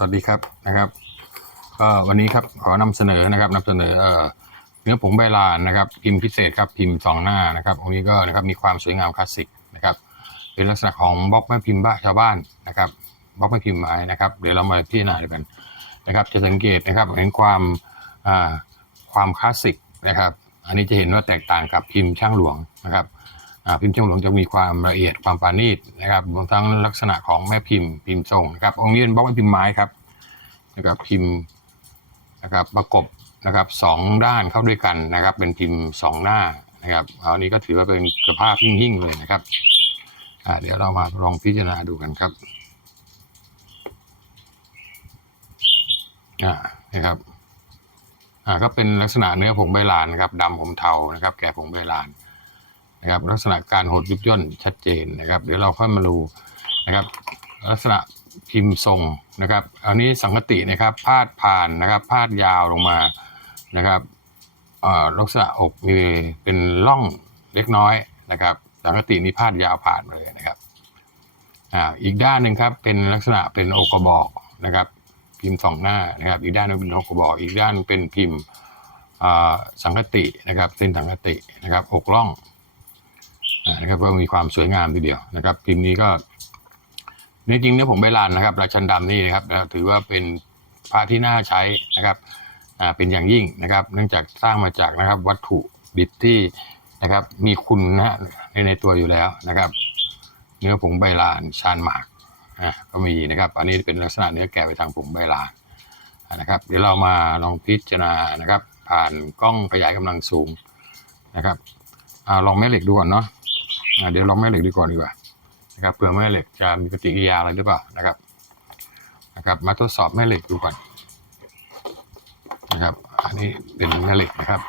สวัสดีครับนะครับก็วันนี้ครับขอนำเสนอนะครับนำเสนอเอ่อเนื้อผงใบลานนะครับพิมพ์พิเศษครับพิมพ์สองหน้านะครับองค์นี้ก็นะครับมีความสวยงามคลาสสิกนะครับเป็นลักษณะของบล็อกแม่พิมพ์บ้าชาวบ้านนะครับบล็อกแม่พิมพ์ไม้นะครับเดี๋ยวเรามาพิจารณาดูกันนะครับ จะสังเกตนะครับเห็นความความคลาสสิกนะครับ อันนี้จะเห็นว่าแตกต่างกับพิมพ์ช่างหลวงนะครับ พิมพ์ช่งหลวงจะมีความละเอียดความปราณีตนะครับรวมทั้งลักษณะของแม่พิมพ์พิมพ์ทรงนะครับ องค์นี้เป็นบล็อกแม่พิมพ์ไม้ครับนะครับพิมพ์นะครับประกบนะครับสองด้านเข้าด้วยกันนะครับ เป็นพิมพ์สองหน้านะครับอันนี้ก็ถือว่าเป็นสภาพหิ่งๆเลยนะครับเดี๋ยวเรามาลองพิจารณาดูกันครับนะครับก็เป็นลักษณะเนื้อผงใบลานนะครับดำผมเทานะครับ แก่ผงใบลาน นะครับลักษณะการหดยุบย่นชัดเจนนะครับ เดี๋ยวเราค่อยมาดูนะครับ ลักษณะพิมพ์ทรงนะครับ อันนี้สังกตินะครับพาดผ่านนะครับพาดยาวลงมานะครับลักษณะอกมีเป็นร่องเล็กน้อยนะครับ สังกตินี่พาดยาวผ่านเลยนะครับอ,อีกด้านหนึ่งครับเป็นลักษณะเป็นโอกระบอกนะครับ พิมพ์สองหน้านะครับ อีกด้านนึงเป็นโอกระบอก อีกด้านเป็นพิมพ์สังกตินะครับเส้นสังกตินะครับอกล่อง นะครับก็มีความสวยงามทีเดียวนะครับ พิมพ์นี้ก็ในจริงเนี่ยผมใบลานนะครับ ราชันดำนี่นะครับถือว่าเป็นพระที่น่าใช้นะครับเป็นอย่างยิ่งนะครับ เนื่องจากสร้างมาจากนะครับ วัตถุดิบที่นะครับ มีคุณนะฮะในในตัวอยู่แล้วนะครับ เนื้อผงใบลานชานหมากอ่าก็มีนะครับ อันนี้เป็นลักษณะเนื้อแก่ไปทางผงใบลานนะครับ เดี๋ยวเรามาลองพิจารณานะครับ ผ่านกล้องขยายกำลังสูงนะครับอ่าลองแม่เหล็กดูก่อนเนาะ เดี๋ยวลองแม่เหล็กดูก่อนดีกว่านะครับเผื่อแม่เหล็กจะมีปฏิกิริยาอะไรหรือเปล่านะครับนะครับ มาทดสอบแม่เหล็กดูก่อนนะครับ อันนี้เป็นแม่เหล็กนะครับ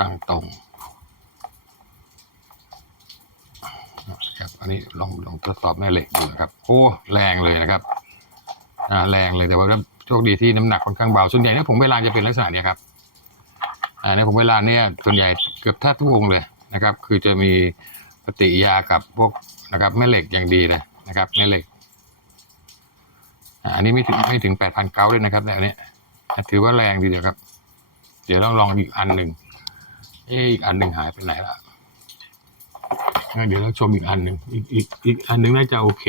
ตั้งตรงนะครับอันนี้ลองลองทดสอบแม่เหล็กดูนะครับโอ้แรงเลยนะครับอ่าแรงเลยแต่ว่าโชคดีที่น้ำหนักค่อนข้างเบาส่วนใหญ่เนี่ยผงเวลาจะเป็นลักษณะนี้ครับ ในผงเวลาเนี่ยส่วนใหญ่เกือบแทบทุกวงเลยนะครับคือจะมีปฏิยากับพวกนะครับแม่เหล็กอย่างดีเลยนะครับแม่เหล็กอันนี้ไม่ถึงไม่ถึงแปดพันเก้าเลยนะครับเนี่ยอันนี้ถือว่าแรงดีเดียวครับ เดี๋ยวต้องลองอีกอันหนึ่งเอะอีกอันหนึ่งหายไปไหนละเดี๋ยวเราชมอีกอันหนึ่งอีกอีกอีกอันหนึ่งน่าจะโอเค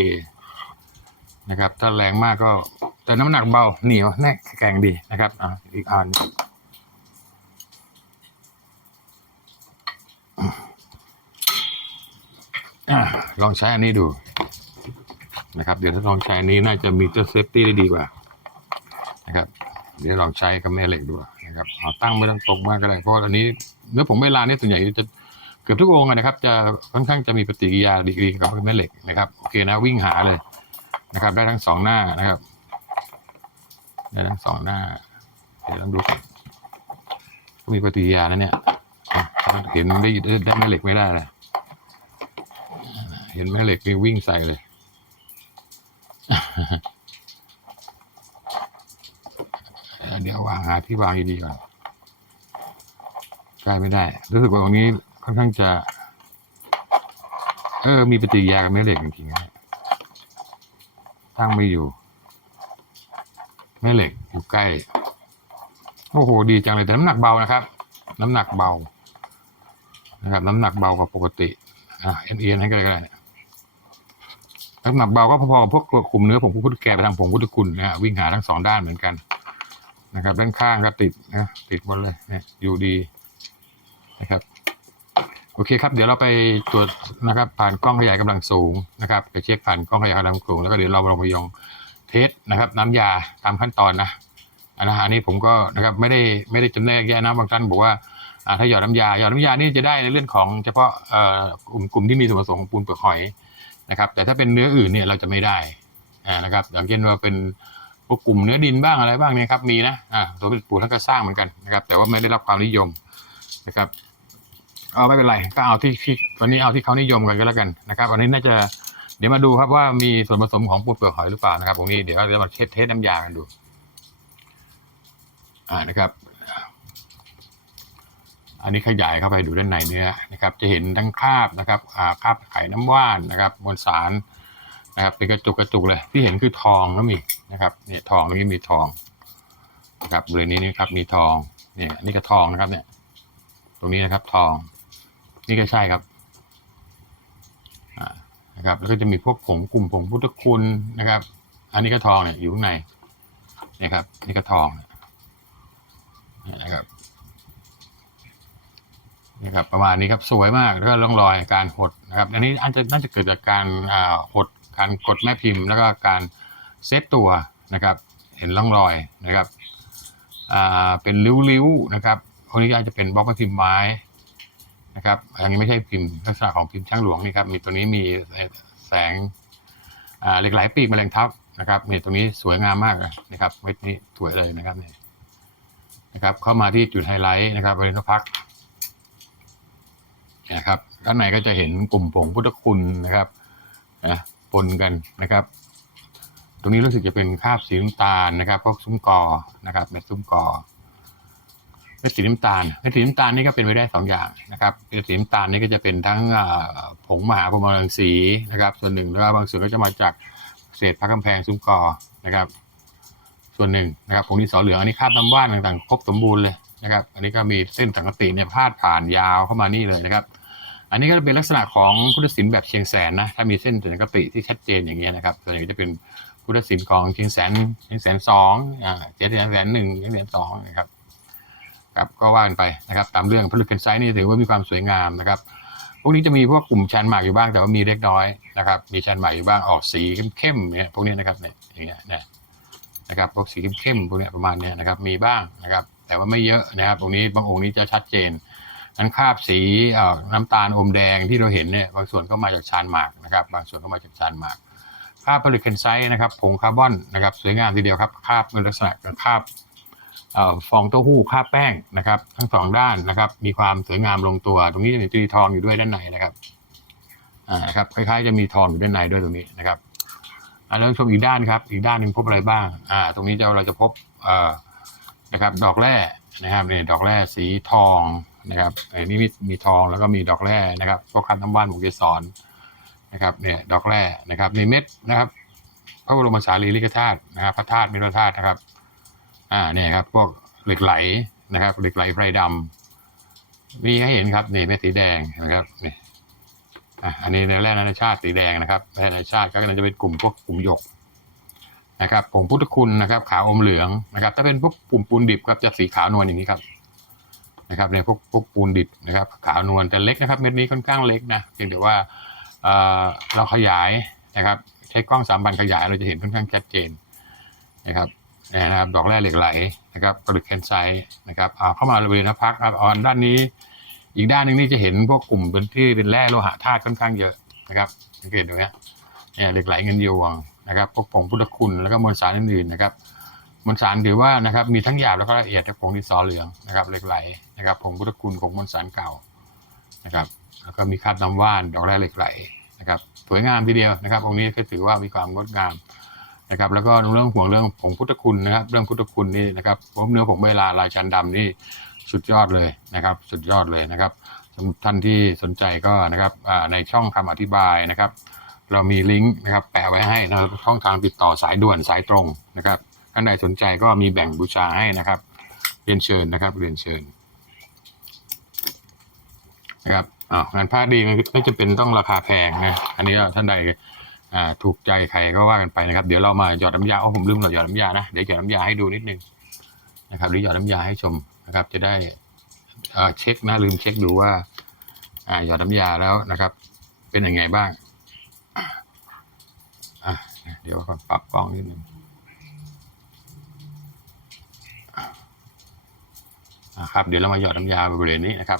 นะครับ ถ้าแรงมากก็แต่น้ำหนักเบาเหนียวแน่แข็งดีนะครับอ่าอีกอันอ่า ลองใช้อันนี้ดูนะครับ เดี๋ยวถ้าลองใช้อันนี้น่าจะมีตัวเซฟตี้ได้ดีกว่านะครับ เดี๋ยวลองใช้กับแม่เหล็กดูนะครับเอาตั้งไม่ต้องตรงมากก็ได้เพราะอันนี้เนื้อผงเวลานี่ส่วนใหญ่จะเกือบทุกองค์นะครับ จะค่อนข้างจะมีปฏิกิริยาดีๆกับแม่เหล็กนะครับโอเคนะวิ่งหาเลยนะครับ ได้ทั้งสองหน้านะครับได้ทั้งสองหน้าเดี๋ยวลองดูก็มีปฏิกิริยาแล้วเนี่ยเห็นได้ได้แม่เหล็กไม่ได้เลย เห็นแม่เหล็กนี่วิ่งใส่เลย เดี๋ยววางหาที่วางดีๆก่อนใกล้ไม่ได้ รู้สึกว่าตรงนี้ค่อนข้างจะ เออ มีปฏิกิริยากับแม่เหล็กจริงๆนะตั้งไม่อยู่ แม่เหล็กอยู่ใกล้ โอ้โห ดีจังเลยแต่น้ำหนักเบานะครับ น้ำหนักเบานะครับน้ำหนักเบากว่าปกติ อะเอ็นเอ็นให้ก็ได้ น้ำหนักเบาก็พอๆกับพวกตัวกลุ่มเนื้อผงพุทธแก่ไปทางผงพุทธคุณนะฮะวิ่งหาทั้งสองด้านเหมือนกันนะครับ ด้านข้างก็ติดนะติดหมดเลยเนี่ยอยู่ดีนะครับ โอเคครับ เดี๋ยวเราไปตรวจนะครับ ผ่านกล้องขยายกำลังสูงนะครับ ไปเช็คผ่านกล้องขยายกำลังสูงแล้วก็เดี๋ยวเราลองไปยองเทสนะครับ น้ำยาตามขั้นตอนนะอันนะอันนี้ผมก็นะครับไม่ได้ไม่ได้จำแนกแยกนะบางท่านบอกว่าถ้าหยอดน้ำยาหยอดน้ำยานี่จะได้ในเรื่องของเฉพาะเอ่อกลุ่มกลุ่มที่มีส่วนผสมของปูนเปลือกหอย นะครับ แต่ถ้าเป็นเนื้ออื่นเนี่ยเราจะไม่ได้อ่านะครับอย่างเช่นว่าเป็นพวกกลุ่มเนื้อดินบ้างอะไรบ้างเนี่ยครับมีนะอ่าตัวเป็นปูท่านก็สร้างเหมือนกันนะครับ แต่ว่าไม่ได้รับความนิยมนะครับเอาไม่เป็นไรก็เอาที่ที่วันนี้เอาที่เขานิยมกันก็แล้วกันนะครับวันนี้น่าจะเดี๋ยวมาดูครับว่ามีส่วนผสมของปูเปลือกหอยหรือเปล่านะครับตรงนี้เดี๋ยวเราจะมาเทสเทสน้ำยากันดูอ่านะครับ อันนี้ขยายเข้าไปดูด้านในเนื้อนะครับ จะเห็นทั้งคราบนะครับคราบไข่น้ำว่านนะครับมวลสารนะครับเป็นกระจุกกระจุกเลยที่เห็นคือทองก็มีนะครับเนี่ยทองตรงนี้มีทองนะครับบริเวณนี้นี่ครับมีทองเนี่ยนี่ก็ทองนะครับเนี่ยตรงนี้นะครับทอง นี่ก็ใช่ครับนะครับแล้วก็จะมีพวกผงกลุ่มผงพุทธคุณนะครับ อันนี้ก็ทองเนี่ยอยู่ข้างในนี่ยครับนี่ก็ทองนะครับ นี่ครับประมาณนี้ครับสวยมากแล้วก็ร่องรอยการหดนะครับอันนี้อาจจะน่าจะเกิดจากการหดการกดแม่พิมพ์ แล้วก็การเซตตัวนะครับเห็นร่องรอยนะครับเป็นริ้วๆนะครับพวกนี้อาจจะเป็นบล็อกแม่พิมพ์ไม้นะครับอันนี้ไม่ใช่พิมพ์ลักษณะของพิมพ์ช่างหลวงนี่ครับมีตัวนี้มีแสงเหล็กไหลปีกแมลงทับนะครับนี่ตรงนี้สวยงามมากนะครับเม็ดนี้สวยเลยนะครับนี่นะครับเข้ามาที่จุดไฮไลท์นะครับบริเวณพัก นะครับด้านในก็จะเห็นกลุ่มผงพุทธคุณนะครับนะปนกันนะครับ ตรงนี้รู้สึกจะเป็นคราบสีน้ำตาลนะครับพวกซุ้มกอนะครับเม็ดซุ้มกอเม็ดสีน้ำตาลเม็ดสีน้ำตาลนี่ก็เป็นไปได้สองอย่างนะครับเม็ดสีน้ำตาลนี่ก็จะเป็นทั้งผงมหาพรหมรังสีนะครับ ส่วนหนึ่งแล้วบางส่วนก็จะมาจากเศษพระกำแพงซุ้มกอนะครับ ส่วนหนึ่งนะครับผงดินสอเหลืองอันนี้คราบน้ำว่านต่างๆครบสมบูรณ์เลยนะครับ อันนี้ก็มีเส้นสังกติเนี่ยพาดผ่านยาวเข้ามานี่เลยนะครับ อันนี้ก็จะเป็นลักษณะของพุทธศิลป์แบบเชียงแสนนะถ้ามีเส้นสังกติที่ชัดเจนอย่างเงี้ยนะครับส่วนใหญ่จะเป็นพุทธศิลป์ของเชียงแสนเชียงแสนสองอ่าเจ็ดแสนแสนหนึ่งเชียงแสนสองนะครับครับก็ว่ากันไปนะครับตามเรื่องผลึกเคนไซนี่ถือว่ามีความสวยงามนะครับพวกนี้จะมีพวกกลุ่มชันหมากอยู่บ้างแต่ว่ามีเล็กน้อยนะครับมีชันหมากอยู่บ้างออกสีเข้มๆเนี่ยพวกนี้นะครับเนี่ยอย่างเงี้ยนะนะครับพวกสีเข้มๆพวกเนี้ยประมาณเนี้ยนะครับมีบ้างนะครับแต่ว่าไม่เยอะนะครับตรงนี้บางองค์นี้จะชัดเจน นั้นคราบสีน้ำตาลอมแดงที่เราเห็นเนี่ยบางส่วนก็มาจากชานหมากนะครับบางส่วนก็มาจากชานหมากคราบผลิตเคนไซต์นะครับผงคาร์บอนนะครับสวยงามทีเดียวครับคราบเป็นลักษณะคราบฟองเต้าหู้คราบแป้งนะครับ ทั้งสองด้านนะครับ มีความสวยงามลงตัว ตรงนี้จะมีตีทองอยู่ด้วยด้านในนะครับอ่านะครับคล้ายๆจะมีทองอยู่ด้านในด้วยตรงนี้นะครับอ่าแล้วชมอีกด้านครับ อีกด้านหนึ่งพบอะไรบ้างอ่าตรงนี้เราจะพบอ่อนะครับดอกแร่นะครับเนี่ยดอกแร่สีทอง นะครับไอันนี้มีมีทองแล้วก็มีดอกแร่นะครับพวกคันน้ำว่านหมูเกสรนะครับเนี่ยดอกแร่นะครับมีเม็ดนะครับ พระบรมสารีริกธาตุนะครับพระธาตุมิรธาตุนะครับอ่าเนี่ยครับพวกเหล็กไหลนะครับเหล็กไหลไพรดำมีให้เห็นครับนี่เม็ดสีแดงนะครับนี่อะอันนี้ในแร่นานาชาติสีแดงนะครับแร่นานาชาติก็จะเป็นกลุ่มพวกกลุ่มหยกนะครับผงพุทธคุณนะครับขาวอมเหลืองนะครับ ถ้าเป็นพวกกลุ่มปูนดิบครับจะสีขาวนวลอย่างนี้ครับ นะครับในพวกพวกปูนดิบนะครับขาวนวลแต่เล็กนะครับเม็ดนี้ค่อนข้างเล็กนะเพียงแต่ว่าเเราขยายนะครับใช้กล้องสามพันขยายเราจะเห็นค่อนข้างชัดเจนนะครับนะครับดอกแร่เหล็กไหลนะครับกระดึกแคนไซนะครับอ่าเข้ามาบริเวณน้าพักครับอ่อนด้านนี้ อีกด้านหนึ่งนี่จะเห็นพวกกลุ่มเป็นที่เป็นแร่โลหะธาตุค่อนข้างเยอะนะครับสังเกตดูนะเนี่ยเหล็กไหลเงินยวงนะครับพวกผงพุทธคุณแล้วก็มวลสารอื่นๆนะครับ มวลสารถือว่านะครับมีทั้งหยาบแล้วก็ละเอียดแต่ผงดินสอเหลืองนะครับเหล็กไหลนะครับผงพุทธคุณผงมวลสารเก่านะครับแล้วก็มีคาบน้ำว่านดอกแร่เหล็กไหลนะครับสวยงามทีเดียวนะครับองค์นี้ก็ถือว่ามีความงดงามนะครับแล้วก็เรื่องห่วงเรื่องผงพุทธคุณนะครับเรื่องพุทธคุณนี่นะครับผมเนื้อผงใบลาลายจันดำนี่สุดยอดเลยนะครับสุดยอดเลยนะครับท่านที่สนใจก็นะครับในช่องคำอธิบายนะครับ เรามีลิงก์นะครับแปะไว้ให้นะช่องทางติดต่อสายด่วนสายตรงนะครับ ท่านใดสนใจก็มีแบ่งบูชาให้นะครับ เรียนเชิญนะครับ เรียนเชิญนะครับอ้าวงานผ้าดีมันไม่จะเป็นต้องราคาแพงนะอันนี้ท่านใดอ่าถูกใจใครก็ว่ากันไปนะครับ เดี๋ยวเรามาหยอดน้ำยาโอ้ผมลืมหยอดน้ำยานะเดี๋ยวหยอดน้ำยาให้ดูนิดนึงนะครับหรือหยอดน้ำยาให้ชมนะครับ จะได้อ่าเช็คนะลืมเช็คดูว่าอ่าหยอดน้ำยาแล้วนะครับ เป็นยังไงบ้างอะเดี๋ยวปรับกล้องนิดนึง นะครับเดี๋ยวเรามาหยอดน้ำยาบริเวณนี้นะครับ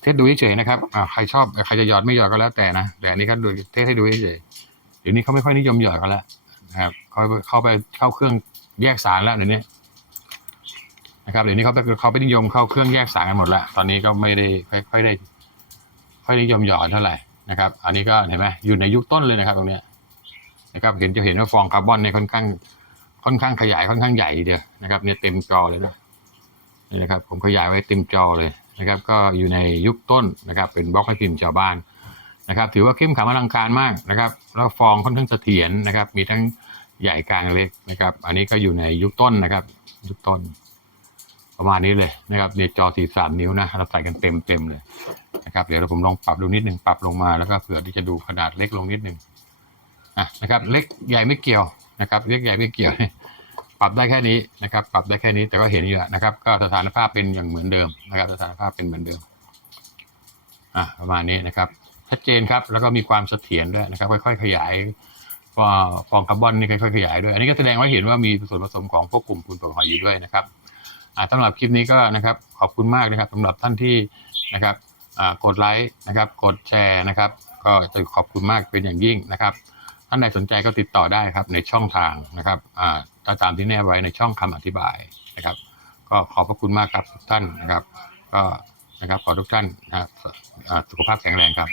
เทสดูเฉยๆนะครับอ่าใครชอบใครจะหยอดไม่หยอดก็แล้วแต่นะแต่อันนี้ก็ดูเทสให้ดูเฉยๆเดี๋ยวนี้เขาไม่ค่อยนิยมหยอดกันแล้วนะครับเขาเข้าไปเข้าเครื่องแยกสารแล้วเดี๋ยวนี้นะครับเดี๋ยวนี้เขาไปเขาไปนิยมเข้าเครื่องแยกสารกันหมดแล้วตอนนี้ก็ไม่ได้ค่อยได้ค่อยนิยมหยอดเท่าไหร่นะครับ อันนี้ก็เห็นไหมอยู่ในยุคต้นเลยนะครับตรงเนี้ยนะครับเห็นจะเห็นว่าฟองคาร์บอนเนี่ยค่อนข้างค่อนข้างขยายค่อนข้างใหญ่เดียวนะครับเนี่ยเต็มจอเลยนะ นี่นะครับผมขยายไว้เต็มจอเลยนะครับ ก็อยู่ในยุคต้นนะครับ เป็นบล็อกให้พิมพ์ชาวบ้านนะครับ ถือว่าเข้มขังอลังการมากนะครับ แล้วฟองค่อนข้างเสถียรนะครับ มีทั้งใหญ่กลางเล็กนะครับ อันนี้ก็อยู่ในยุคต้นนะครับ ยุคต้น ประมาณนี้เลยนะครับในจอ 43 นิ้วนะเราใส่กันเต็มเต็มเลยนะครับ เดี๋ยวผมลองปรับดูนิดหนึ่งปรับลงมาแล้วก็เผื่อที่จะดูขนาดเล็กลงนิดหนึ่งอะนะครับ เล็กใหญ่ไม่เกี่ยวนะครับ เล็กใหญ่ไม่เกี่ยว ปรับได้แค่นี้นะครับ ปรับได้แค่นี้แต่ก็เห็นอยู่แล้วนะครับ ก็สถานภาพเป็นอย่างเหมือนเดิมนะครับ สถานภาพเป็นเหมือนเดิมอะประมาณนี้นะครับ ชัดเจนครับแล้วก็มีความเสถียรด้วยนะครับ ค่อย ๆ ขยายว่าฟองคาร์บอนนี่ค่อยๆขยายด้วย อันนี้ก็แสดงว่าเห็นว่ามีส่วนผสมของพวกกลุ่มคุณปลอกหอยอยู่ด้วยนะครับอ่าสำหรับคลิปนี้ก็นะครับขอบคุณมากนะครับสำหรับท่านที่นะครับอ่ากดไลค์นะครับ กดแชร์นะครับ ก็จะขอบคุณมากเป็นอย่างยิ่งนะครับ ท่านใดสนใจก็ติดต่อได้ครับในช่องทางนะครับอ่าตามที่แนบไว้ในช่องคำอธิบายนะครับ ก็ขอบพระคุณมากครับทุกท่านนะครับ ก็นะครับขอทุกท่านนะครับสุขภาพแข็งแรงครับ